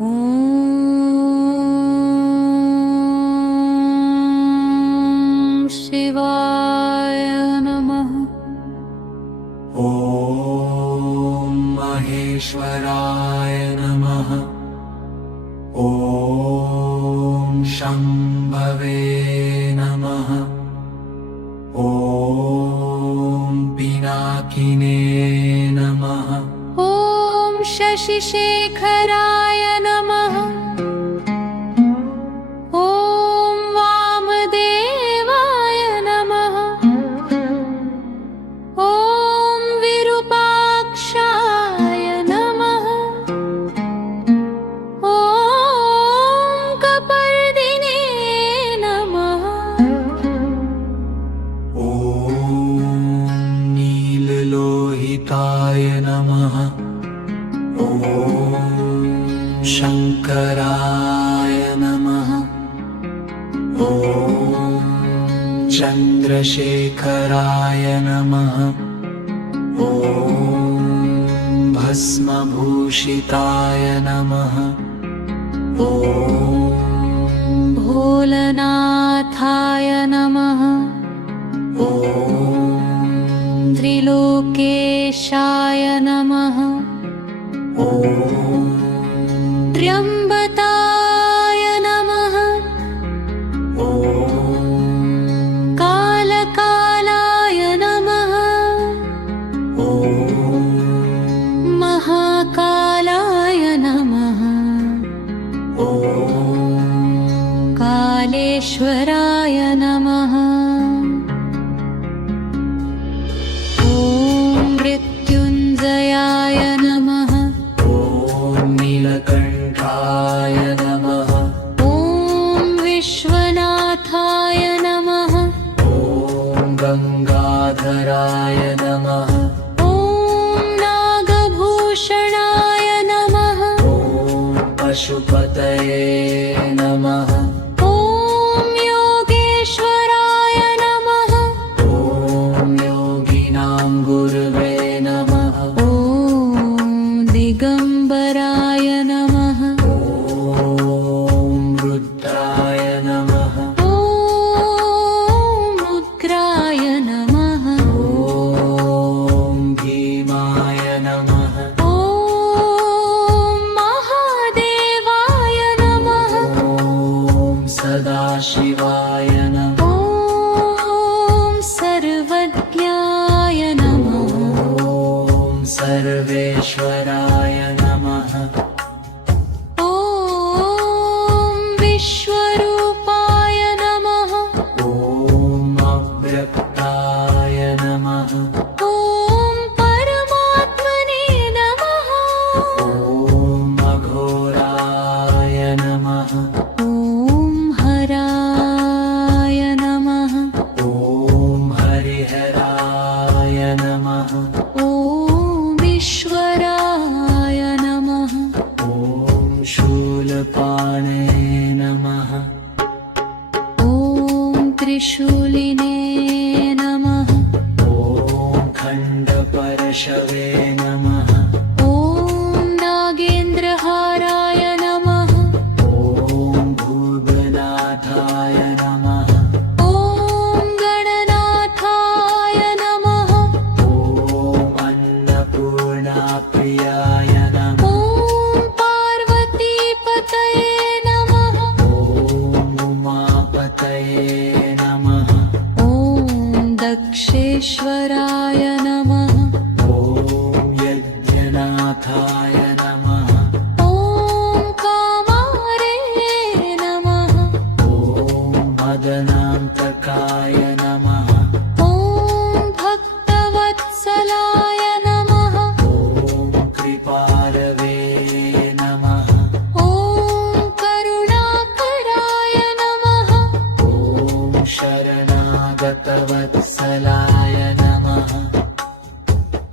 ॐ शिवाय नमः। ॐ महेश्वराय नमः। ॐ शम्भवे नमः। ॐ पिनाकिने नमः। ॐ शशिशेखराय नमः। ॐ वामदेवाय नमः। ॐ विरूपाक्षाय नमः। ॐ कपर्दिने नमः। ॐ नीललोहिताय नमः। ॐ शङ्कराय नमः। ॐ चन्द्रशेखराय नमः। ॐ भस्मभूषिताय नमः। ॐ भोलनाथाय नमः। ॐ त्रिलोकेशाय नमः। ॐ त्र्यम्बकाय नमः। ॐ कालकालाय नमः। ॐ महाकालाय नमः। ॐ कालेश्वराय नमः। ॐ मृत्युञ्जयाय नमः। ॐ नीलकण्ठाय नमः। ॐ विश्वनाथाय नमः। ॐ गङ्गाधराय नमः। ॐ नागभूषणाय नमः। ॐ पशुपतये नमः। ॐ योगेश्वराय नमः। ॐ योगिनां गुरुवे नमः। ॐ दिगम्बराय नमः। ॐ रुद्राय नमः। ॐ उग्राय नमः। ॐ भीमाय नमः। ॐ महादेवाय नमः। ॐ सदाशिवाय नमः। ॐ सर्वज्ञाय नमः। ॐ सर्वेश्वराय नमः। ॐ विश्वरूपाय नमः। ॐ अव्यक्ताय नमः। ॐ परमात्मने नमः। ॐ अघोराय नमः। ॐ हराय नमः। ॐ हरिहराय नमः। ॐ ईश्वराय नमः। ॐ शूलपाणे नमः। ॐ त्रिशूलिने नमः। ॐ खण्डपरशवे नमः। ॐ नागेन्द्रहाराय नमः। ॐ भूतनाथाय नमः। ॐ गणनाथाय नमः। ॐ अन्नपूर्णाप्रियाय नमः। ॐ पार्वतीपतये नमः। ॐ उमापतये नमः। ॐ दक्षेश्वराय नमः। ॐ यज्ञनाथाय नमः। ॐ कामारे नमः। ॐ मदनान्तकाय नमः। ॐ भक्तवत्सलाय नमः। ॐ कृपालवे नमः। ॐ करुणाकराय नमः। ॐ शरणागतवत्सलाय नमः।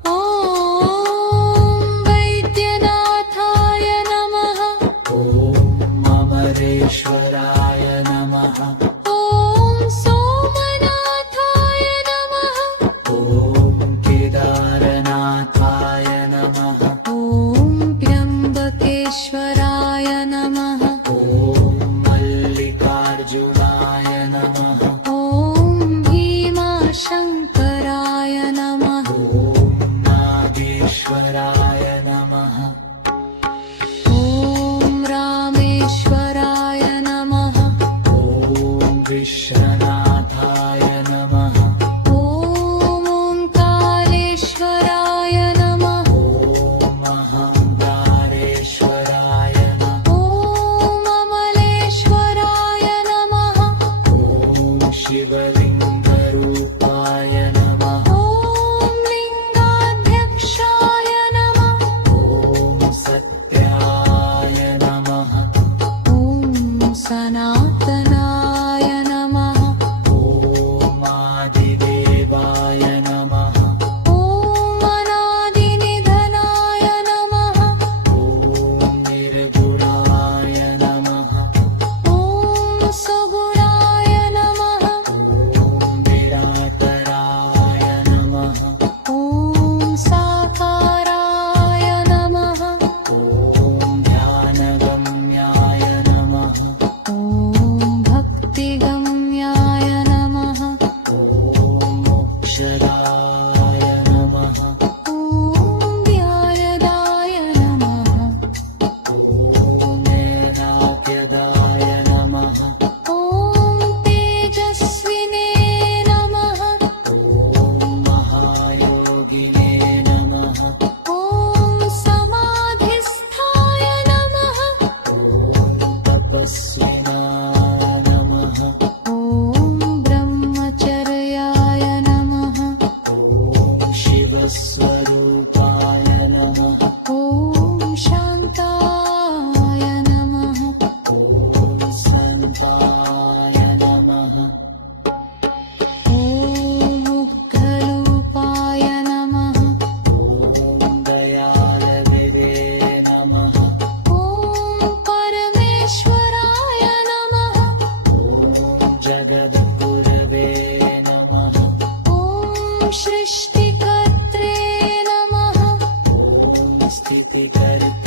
ॐ वैद्यनाथाय नमः। ॐ अमरेश्वराय नमः। ॐ सोमनाथाय नमः। ॐ केदारनाथाय नमः। ॐ त्र्यम्बकेश्वराय करते